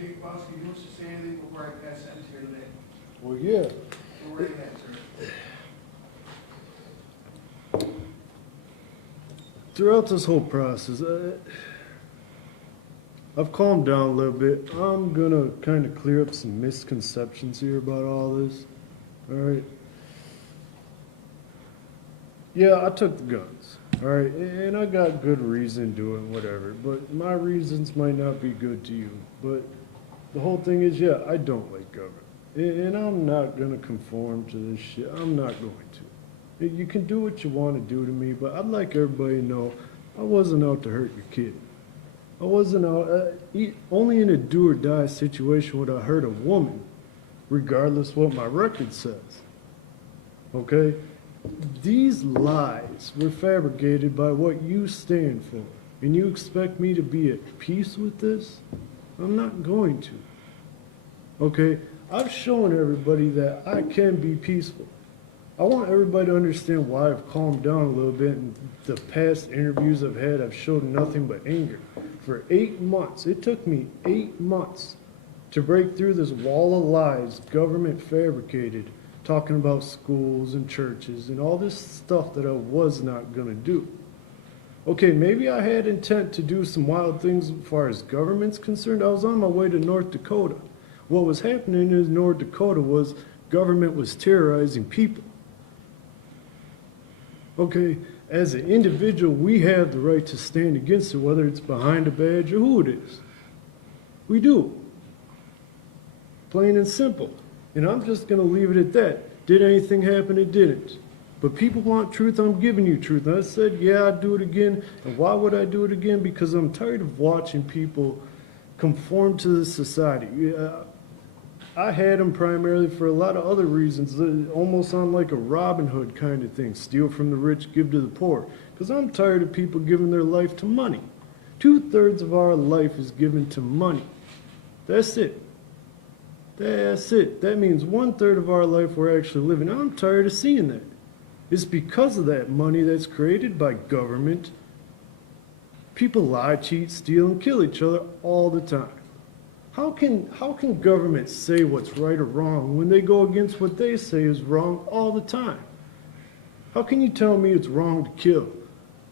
Jakubowski, you wish to say anything before I pass sentence here today? Well, yeah. We're ready to answer. Throughout this whole process, I've calmed down a little bit. I'm gonna kind of clear up some misconceptions here about all this. All right. Yeah, I took the guns. All right, and I got good reason doing whatever, but my reasons might not be good to you. But the whole thing is, yeah, I don't like government, and I'm not gonna conform to this shit. I'm not going to. You can do what you want to do to me, but I'd like everybody to know I wasn't out to hurt your kid. I wasn't out, only in a do or die situation would I hurt a woman, regardless what my record says. Okay? These lies were fabricated by what you stand for, and you expect me to be at peace with this? I'm not going to. Okay? I've shown everybody that I can be peaceful. I want everybody to understand why I've calmed down a little bit. In the past interviews I've had, I've showed nothing but anger. For 8 months, it took me 8 months to break through this wall of lies government fabricated, talking about schools and churches and all this stuff that I was not going to do. Okay, maybe I had intent to do some wild things as far as government's concerned. I was on my way to North Dakota. What was happening in North Dakota was government was terrorizing people. Okay, as an individual, we have the right to stand against it, whether it's behind a badge or who it is. We do. Plain and simple. And I'm just going to leave it at that. Did anything happen? It didn't. But people want truth, I'm giving you truth. And I said, yeah, I'd do it again. And why would I do it again? Because I'm tired of watching people conform to this society. I had them primarily for a lot of other reasons, almost on like a Robin Hood kind of thing, steal from the rich, give to the poor. Because I'm tired of people giving their life to money. 2/3 of our life is given to money. That's it. That's it. That means 1/3 of our life we're actually living. I'm tired of seeing that. It's because of that money that's created by government. People lie, cheat, steal, and kill each other all the time. How can government say what's right or wrong when they go against what they say is wrong all the time? How can you tell me it's wrong to kill?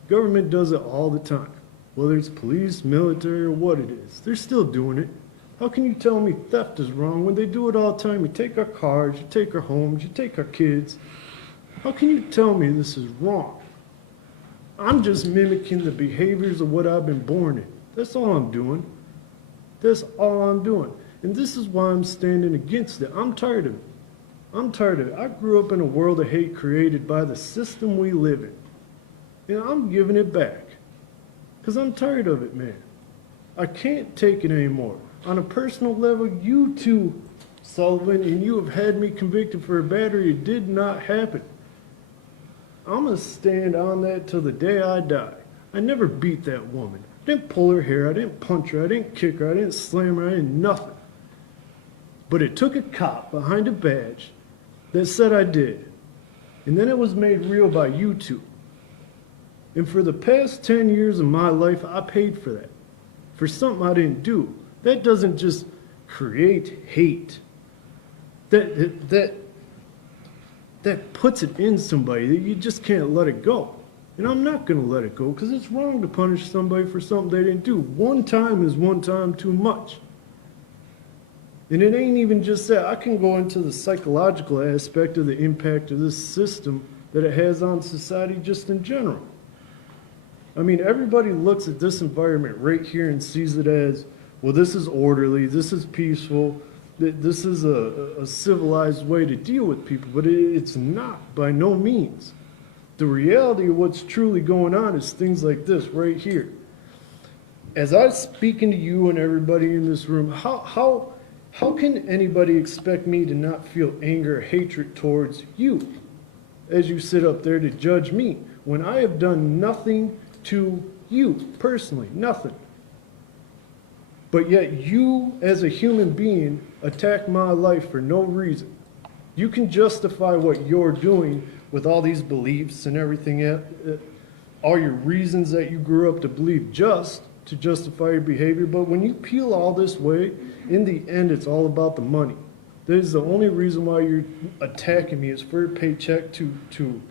Government does it all the time. Whether it's police, military, or what it is, they're still doing it. How can you tell me theft is wrong when they do it all the time? You take our cars, you take our homes, you take our kids. How can you tell me this is wrong? I'm just mimicking the behaviors of what I've been born in. That's all I'm doing. That's all I'm doing. And this is why I'm standing against it. I'm tired of it. I'm tired of it. I grew up in a world of hate created by the system we live in. And I'm giving it back. Because I'm tired of it, man. I can't take it anymore. On a personal level, you too, Sullivan, and you have had me convicted for a battery. It did not happen. I'm going to stand on that till the day I die. I never beat that woman. I didn't pull her hair, I didn't punch her, I didn't kick her, I didn't slam her, I didn't nothing. But it took a cop behind a badge that said I did. And then it was made real by you two. And for the past 10 years of my life, I paid for that. For something I didn't do. That doesn't just create hate. That puts it in somebody that you just can't let it go. And I'm not going to let it go because it's wrong to punish somebody for something they didn't do. One time is one time too much. And it ain't even just that. I can go into the psychological aspect of the impact of this system that it has on society just in general. I mean, everybody looks at this environment right here and sees it as, well, this is orderly, this is peaceful, this is a civilized way to deal with people, but it's not by no means. The reality of what's truly going on is things like this right here. As I'm speaking to you and everybody in this room, how can anybody expect me to not feel anger or hatred towards you as you sit up there to judge me when I have done nothing to you personally, nothing? But yet you as a human being attack my life for no reason. You can justify what you're doing with all these beliefs and everything, all your reasons that you grew up to believe just to justify your behavior, but when you peel all this way, in the end, it's all about the money. That is the only reason why you're attacking me is for a paycheck to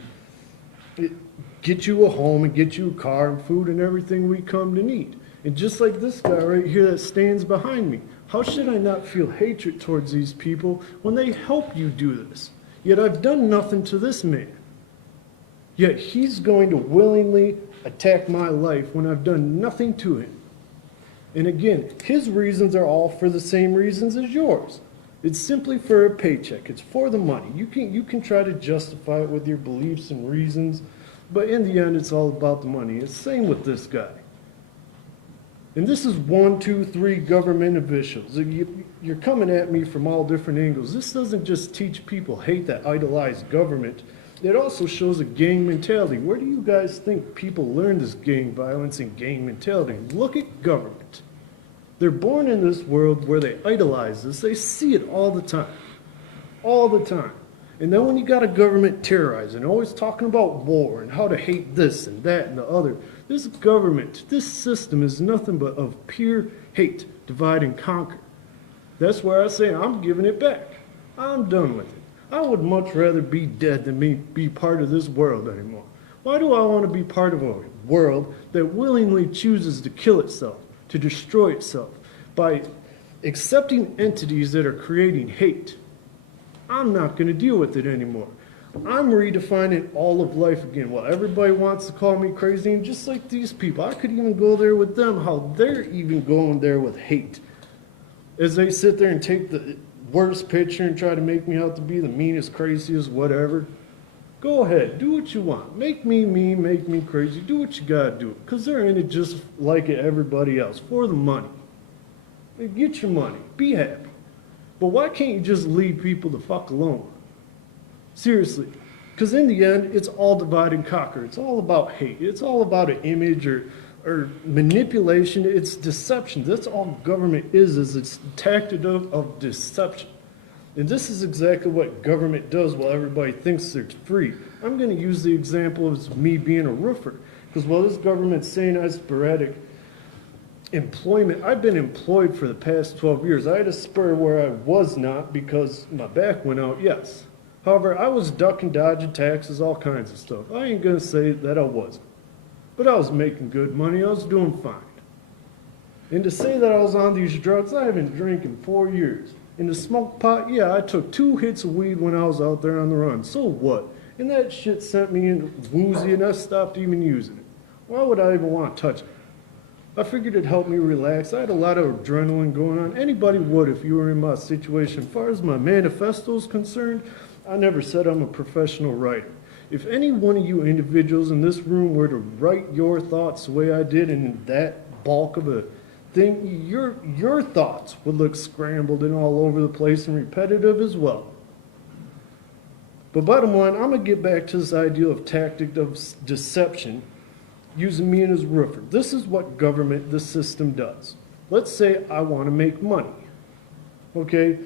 get you a home and get you a car and food and everything we come to need. And just like this guy right here that stands behind me, how should I not feel hatred towards these people when they help you do this? Yet I've done nothing to this man. Yet he's going to willingly attack my life when I've done nothing to him. And again, his reasons are all for the same reasons as yours. It's simply for a paycheck. It's for the money. You can try to justify it with your beliefs and reasons, but in the end, it's all about the money. It's the same with this guy. And this is 1, 2, 3 government officials. You're coming at me from all different angles. This doesn't just teach people hate that idolize government. It also shows a gang mentality. Where do you guys think people learn this gang violence and gang mentality? Look at government. They're born in this world where they idolize this. They see it all the time. All the time. And then when you got a government terrorizing, always talking about war and how to hate this and that and the other, this government, this system is nothing but of pure hate, divide and conquer. That's where I say I'm giving it back. I'm done with it. I would much rather be dead than be part of this world anymore. Why do I want to be part of a world that willingly chooses to kill itself, to destroy itself, by accepting entities that are creating hate? I'm not going to deal with it anymore. I'm redefining all of life again. Well, everybody wants to call me crazy, and just like these people, I could even go there with them, how they're even going there with hate. As they sit there and take the worst picture and try to make me out to be the meanest, craziest, whatever. Go ahead, do what you want. Make me mean, make me crazy. Do what you gotta do. Because they're in it just like everybody else, for the money. Get your money, be happy. But why can't you just leave people the fuck alone? Seriously. Because in the end, it's all divide and conquer. It's all about hate. It's all about an image or manipulation. It's deception. That's all government is it's tactic of deception. And this is exactly what government does while everybody thinks they're free. I'm going to use the example of me being a roofer. Because while this government's saying I have sporadic employment, I've been employed for the past 12 years. I had a spur where I was not because my back went out, yes. However, I was ducking, dodging taxes, all kinds of stuff. I ain't going to say that I wasn't. But I was making good money. I was doing fine. And to say that I was on these drugs, I haven't drinking 4 years. And the smoke pot, yeah, I took 2 hits of weed when I was out there on the run. So what? And that shit sent me in woozy and I stopped even using it. Why would I even want to touch it? I figured it'd help me relax. I had a lot of adrenaline going on. Anybody would if you were in my situation. As far as my manifesto is concerned, I never said I'm a professional writer. If any one of you individuals in this room were to write your thoughts the way I did in that bulk of a thing, your thoughts would look scrambled and all over the place and repetitive as well. But bottom line, I'm going to get back to this idea of tactic of deception using me as a roofer. This is what government, the system does. Let's say I want to make money. Okay?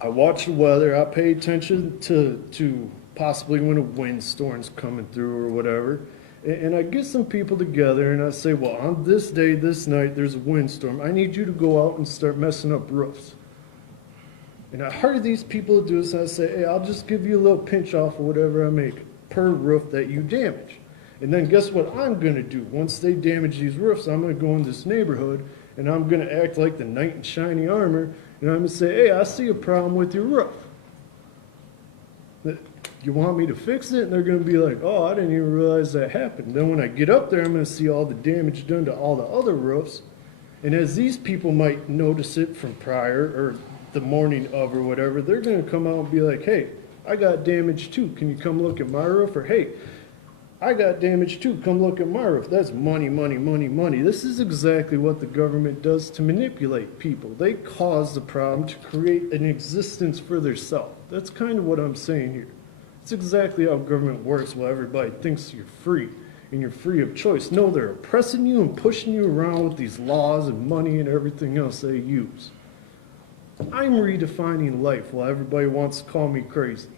I watch the weather. I pay attention to possibly when a windstorm's coming through or whatever. And I get some people together and I say, well, on this day, this night, there's a windstorm. I need you to go out and start messing up roofs. And I hire these people to do this and I say, hey, I'll just give you a little pinch off of whatever I make per roof that you damage. And then guess what I'm going to do? Once they damage these roofs, I'm going to go in this neighborhood and I'm going to act like the knight in shiny armor and I'm going to say, hey, I see a problem with your roof. You want me to fix it? And they're going to be like, oh, I didn't even realize that happened. Then when I get up there, I'm going to see all the damage done to all the other roofs. And as these people might notice it from prior or the morning of or whatever, they're going to come out and be like, hey, I got damage too. Can you come look at my roof? Or, hey, I got damage too. Come look at my roof. That's money, money, money, money. This is exactly what the government does to manipulate people. They cause the problem to create an existence for themselves. That's kind of what I'm saying here. It's exactly how government works while everybody thinks you're free and you're free of choice. No, they're oppressing you and pushing you around with these laws and money and everything else they use. I'm redefining life while everybody wants to call me crazy.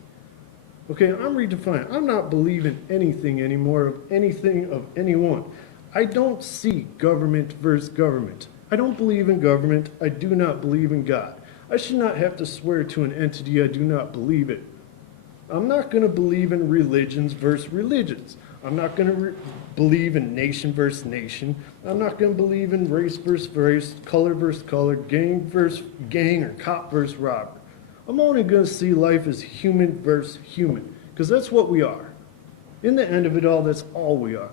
Okay, I'm redefining. I'm not believing anything anymore of anything of anyone. I don't see government versus government. I don't believe in government. I do not believe in God. I should not have to swear to an entity I do not believe in. I'm not going to believe in religions versus religions. I'm not going to believe in nation versus nation. I'm not going to believe in race versus race, color versus color, gang versus gang, or cop versus robber. I'm only going to see life as human versus human, because that's what we are. In the end of it all, that's all we are.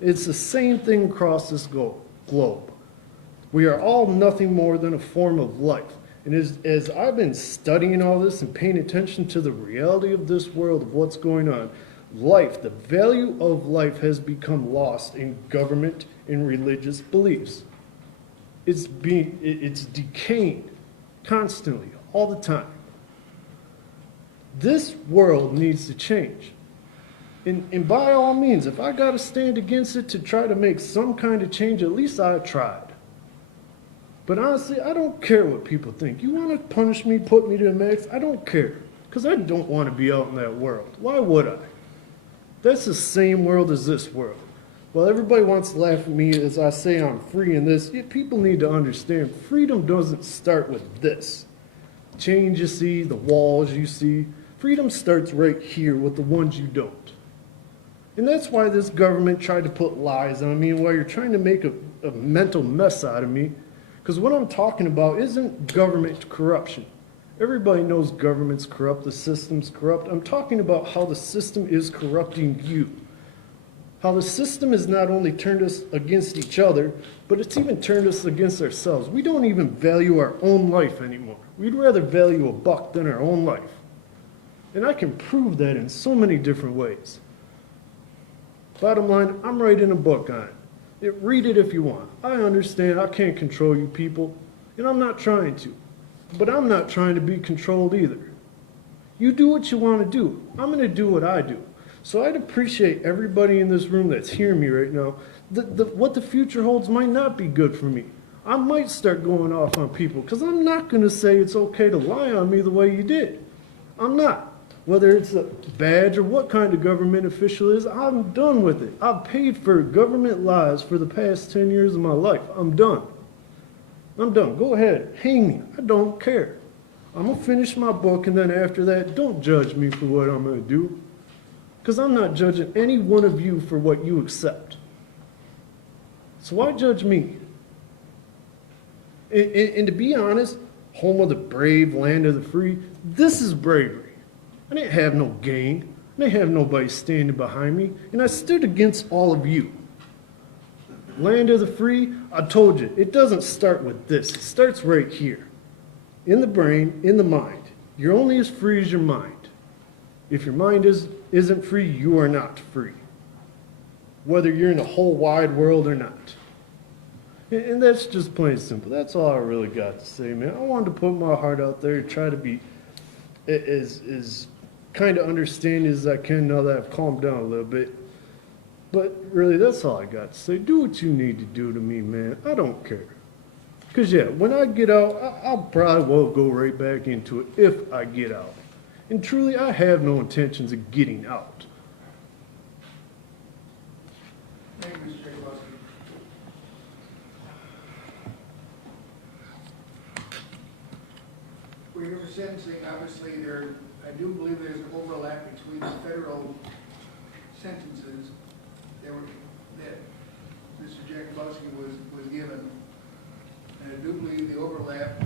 It's the same thing across this globe. We are all nothing more than a form of life. And as I've been studying all this and paying attention to the reality of this world, of what's going on, life, the value of life has become lost in government and religious beliefs. It's decaying constantly, all the time. This world needs to change. And by all means, if I got to stand against it to try to make some kind of change, at least I tried. But honestly, I don't care what people think. You want to punish me, put me to the max? I don't care, because I don't want to be out in that world. Why would I? That's the same world as this world. Well, everybody wants to laugh at me as I say I'm free in this. People need to understand freedom doesn't start with this. Change you see, the walls you see. Freedom starts right here with the ones you don't. And that's why this government tried to put lies on me, and why you're trying to make a mental mess out of me. Because what I'm talking about isn't government corruption. Everybody knows government's corrupt, the system's corrupt. I'm talking about how the system is corrupting you. How the system has not only turned us against each other, but it's even turned us against ourselves. We don't even value our own life anymore. We'd rather value a buck than our own life. And I can prove that in so many different ways. Bottom line, I'm writing a book on it. Read it if you want. I understand I can't control you people, and I'm not trying to. But I'm not trying to be controlled either. You do what you want to do. I'm going to do what I do. So I'd appreciate everybody in this room that's hearing me right now. What the future holds might not be good for me. I might start going off on people, because I'm not going to say it's okay to lie on me the way you did. I'm not. Whether it's a badge or what kind of government official is, I'm done with it. I've paid for government lies for the past 10 years of my life. I'm done. I'm done. Go ahead. Hang me. I don't care. I'm going to finish my book, and then after that, don't judge me for what I'm going to do. Because I'm not judging any one of you for what you accept. So why judge me? And to be honest, home of the brave, land of the free, this is bravery. I didn't have no gang. I didn't have nobody standing behind me. And I stood against all of you. Land of the free, I told you, it doesn't start with this. It starts right here. In the brain, in the mind. You're only as free as your mind. If your mind isn't free, you are not free. Whether you're in the whole wide world or not. And that's just plain and simple. That's all I really got to say, man. I wanted to put my heart out there and try to be as kind of understanding as I can now that I've calmed down a little bit. But really, that's all I got to say. Do what you need to do to me, man. I don't care. Because, yeah, when I get out, I'll probably will go right back into it if I get out. And truly, I have no intentions of getting out. Thank you, Mr. Jakubowski. We're here for sentencing. Obviously, I do believe there's an overlap between the federal sentences that Mr. Jakubowski was given. And I do believe the overlap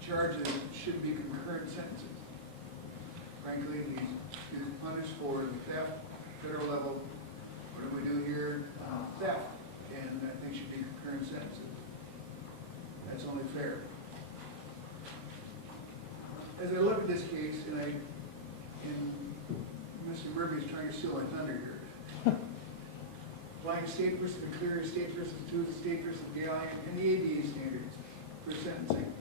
charges should be concurrent sentences. Frankly, he's punished for theft, federal level. What do we do here? Theft. And I think should be concurrent sentences. That's only fair. As I look at this case, and Mr. Murphy is trying to steal my thunder here. Applying state versus McCleary, state versus Tooth, state versus Gallion, and the ADA standards for sentencing.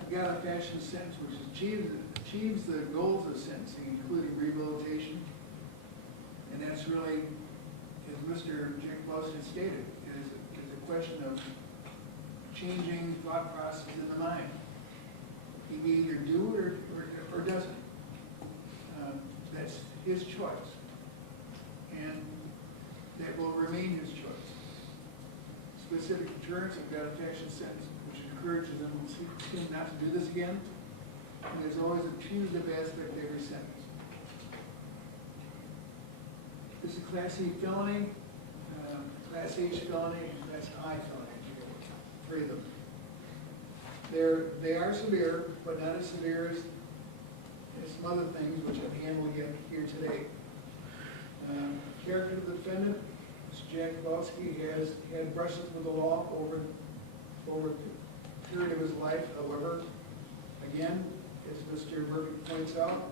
I've got a fashion sentence which achieves the goals of sentencing, including rehabilitation. And that's really, as Mr. Jakubowski stated, is a question of changing thought process in the mind. He can either do it or doesn't. his choice. And that will remain his choice. Specific deterrence, I've got a faction sentence which encourages him not to do this again. And there's always a punitive aspect to every sentence. This is a Class E felony, Class H felony, and Class I felony. Three of them. They are severe, but not as severe as some other things which at the end we'll get here today. Character of the defendant, Mr. Jakubowski has had brushes with the law over the period of his life. However, again, as Mr. Murphy points out,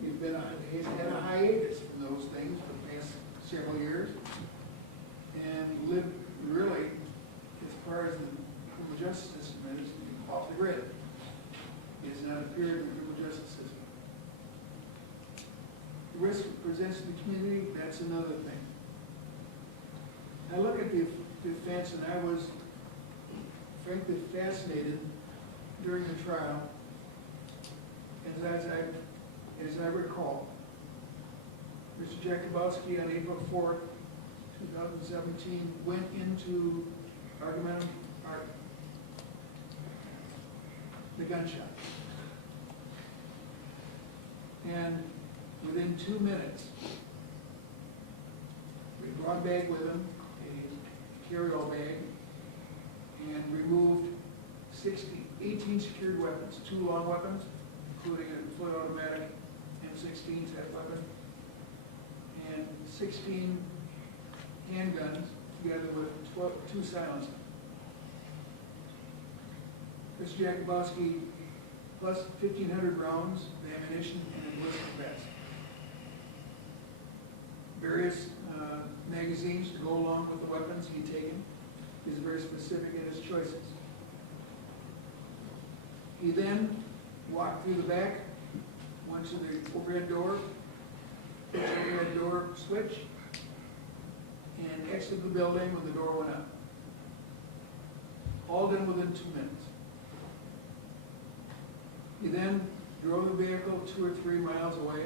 he's had a hiatus from those things for the past several years and lived really, as far as the criminal justice system is, off the grid. He has not appeared in the criminal justice system. The risk it presents to the community, that's another thing. I look at the defense, and I was frankly fascinated during the trial, as I recall. Mr. Jakubowski on April 4th, 2017, went into argumentum, the gunshot. And within 2 minutes, we brought a bag with him, a carry-all bag, and removed 18 secured weapons, 2 long weapons, including a fully automatic M16 type weapon, and 16 handguns, together with 2 silencers. Mr. Jakubowski, plus 1,500 rounds of ammunition and a ballistic vest. Various magazines to go along with the weapons he'd taken. He's very specific in his choices. He then walked through the back, went to the overhead door, hit the overhead door switch, and exited the building when the door went up. All done within 2 minutes. He then drove the vehicle 2 or 3 miles away,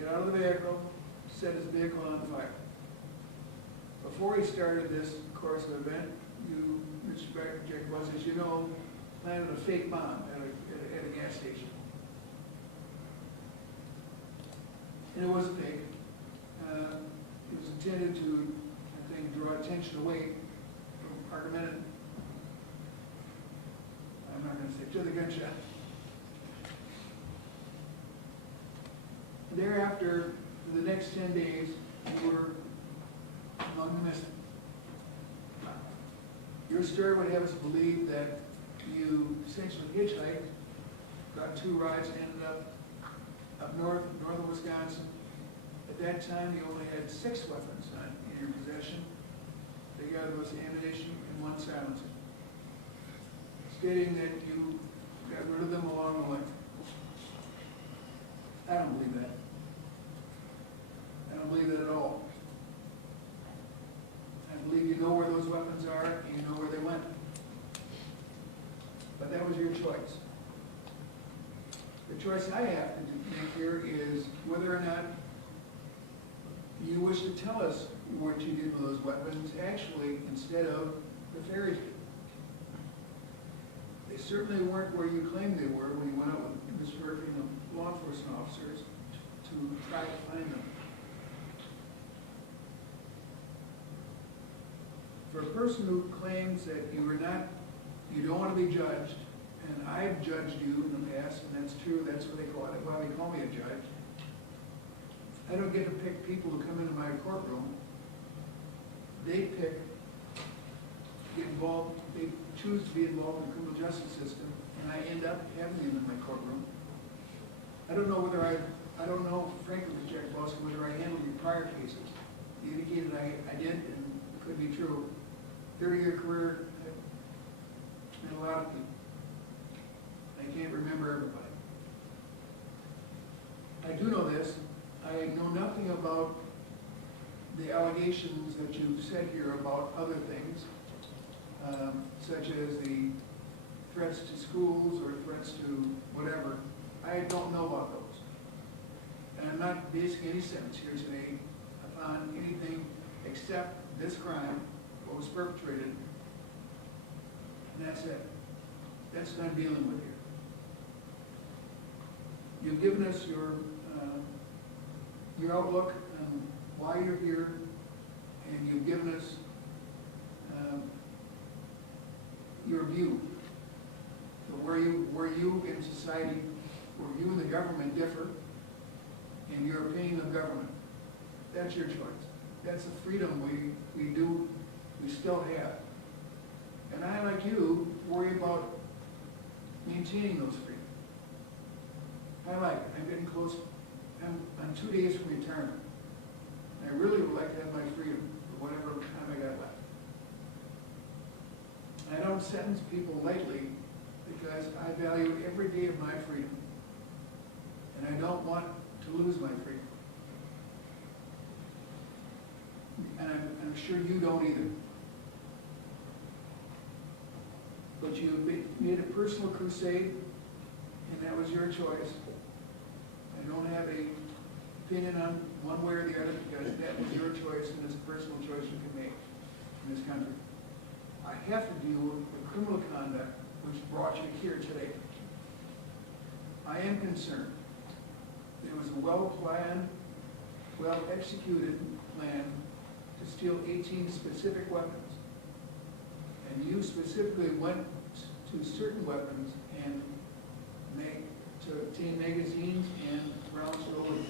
got out of the vehicle, set his vehicle on fire. Before he started this course of event, Mr. Jakubowski, as you know, planted a fake bomb at a gas station. And it was fake. It was intended to, I think, draw attention away from argumentum. I'm not going to say, to the gunshot. Thereafter, for the next 10 days, we were among the missing. Your story would have us believe that you essentially hitchhiked, got 2 rides, and ended up northern Wisconsin. At that time, you only had 6 weapons in your possession, together with ammunition and 1 silencer, stating that you got rid of them along the way. I don't believe that. I don't believe that at all. I believe you know where those weapons are and you know where they went. But that was your choice. The choice I have to make here is whether or not you wish to tell us what you did with those weapons actually instead of the fairies did. They certainly weren't where you claimed they were when you went out with Mr. Murphy and the law enforcement officers to try to find them. For a person who claims that you don't want to be judged, and I've judged you in the past, and that's true, that's what they call it, why they call me a judge. I don't get to pick people who come into my courtroom. They choose to be involved in the criminal justice system, and I end up having them in my courtroom. I don't know, frankly, Mr. Jakubowski, whether I handled your prior cases. You indicated I did, and it could be true. 30-year career, I've met a lot of people. I can't remember everybody. I do know this. I know nothing about the allegations that you've said here about other things, such as the threats to schools or threats to whatever. I don't know about those. And I'm not basing any sentence here today upon anything except this crime, what was perpetrated, and that's it. That's what I'm dealing with here. You've given us your outlook on why you're here, and you've given us your view of where you in society, where you and the government differ, and your opinion of government. That's your choice. That's the freedom we still have. And I, like you, worry about maintaining those freedoms. I like it. I'm getting close. I'm 2 days from retirement. And I really would like to have my freedom for whatever time I got left. I don't sentence people lightly because I value every day of my freedom. And I don't want to lose my freedom. And I'm sure you don't either. But you made a personal crusade, and that was your choice. I don't have an opinion on one way or the other because that was your choice, and it's a personal choice you can make in this country. I have to deal with the criminal conduct which brought you here today. I am concerned. It was a well-planned, well-executed plan to steal 18 specific weapons. And you specifically went to certain weapons and to obtain magazines and rounds to load.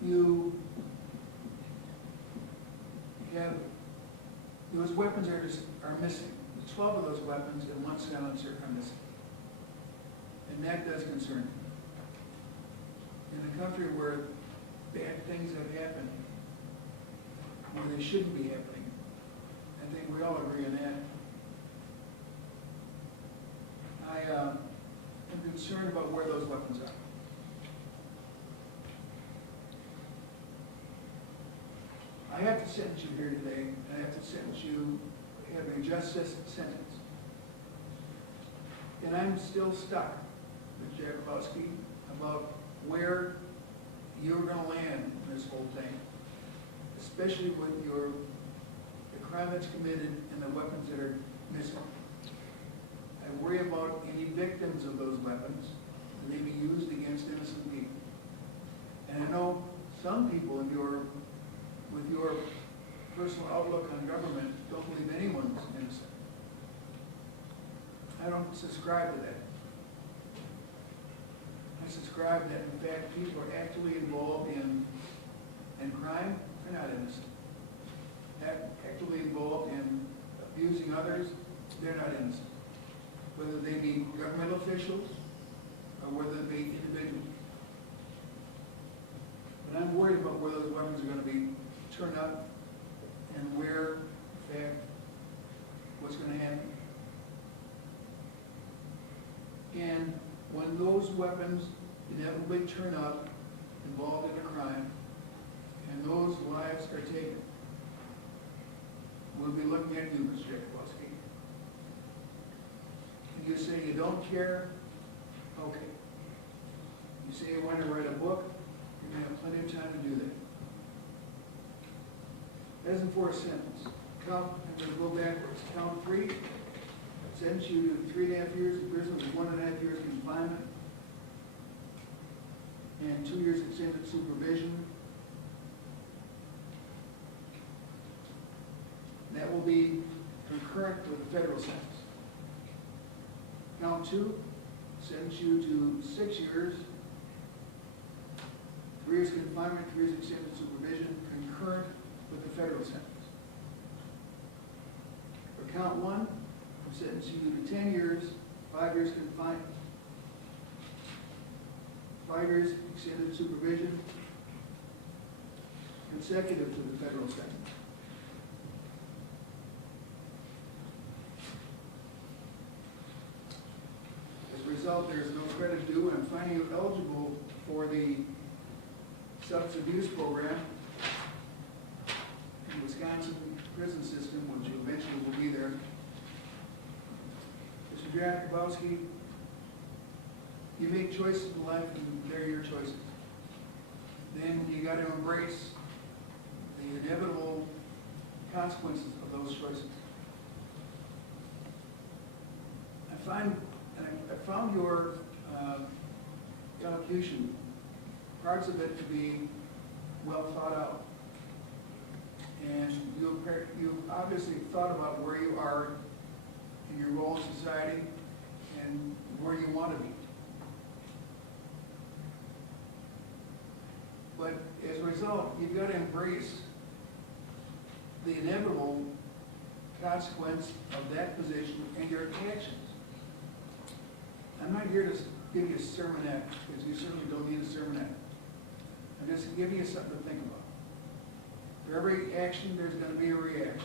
You have, those weapons are missing. 12 of those weapons and one silencer are missing. And that does concern me. In a country where bad things have happened, where they shouldn't be happening, I think we all agree on that. I am concerned about where those weapons are. I have to sentence you here today, and I have to sentence you having a justice sentence. And I'm still stuck with Jakubowski about where you're going to land in this whole thing, especially with the crime that's committed and the weapons that are missing. I worry about any victims of those weapons, and they be used against innocent people. And I know some people with your personal outlook on government don't believe anyone's innocent. I don't subscribe to that. I subscribe that, in fact, people are actively involved in crime, they're not innocent. Actively involved in abusing others, they're not innocent. Whether they be governmental officials or whether they be individuals. But I'm worried about where those weapons are going to be turned up and where, in fact, what's going to happen. And when those weapons inevitably turn up involved in a crime and those lives are taken, we'll be looking at you, Mr. Jakubowski. And you say you don't care? Okay. You say you want to write a book? You're going to have plenty of time to do that. As in for a sentence, I'm going to go backwards. Count 3, sentence you to 3.5 years in prison with 1.5 years confinement and 2 years extended supervision. That will be concurrent with the federal sentence. Count 2, sentence you to 6 years, 3 years confinement, 3 years extended supervision, concurrent with the federal sentence. For count 1, I'm sentencing you to 10 years, 5 years confinement, 5 years extended supervision, consecutive to the federal sentence. As a result, there is no credit due, and I'm finding you eligible for the substance abuse program in the Wisconsin prison system, which eventually will be there. Mr. Jakubowski, you make choices in life and they're your choices. Then you got to embrace the inevitable consequences of those choices. I found your elocution, parts of it to be well thought out. And you've obviously thought about where you are in your role in society and where you want to be. But as a result, you've got to embrace the inevitable consequence of that position and your actions. I'm not here to give you a sermonette, because you certainly don't need a sermonette. I'm just giving you something to think about. For every action, there's going to be a reaction.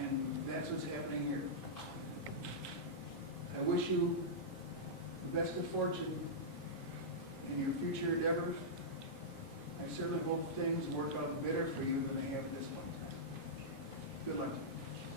And that's what's happening here. I wish you the best of fortune in your future endeavors. I certainly hope things work out better for you than they have at this point in time. Good luck.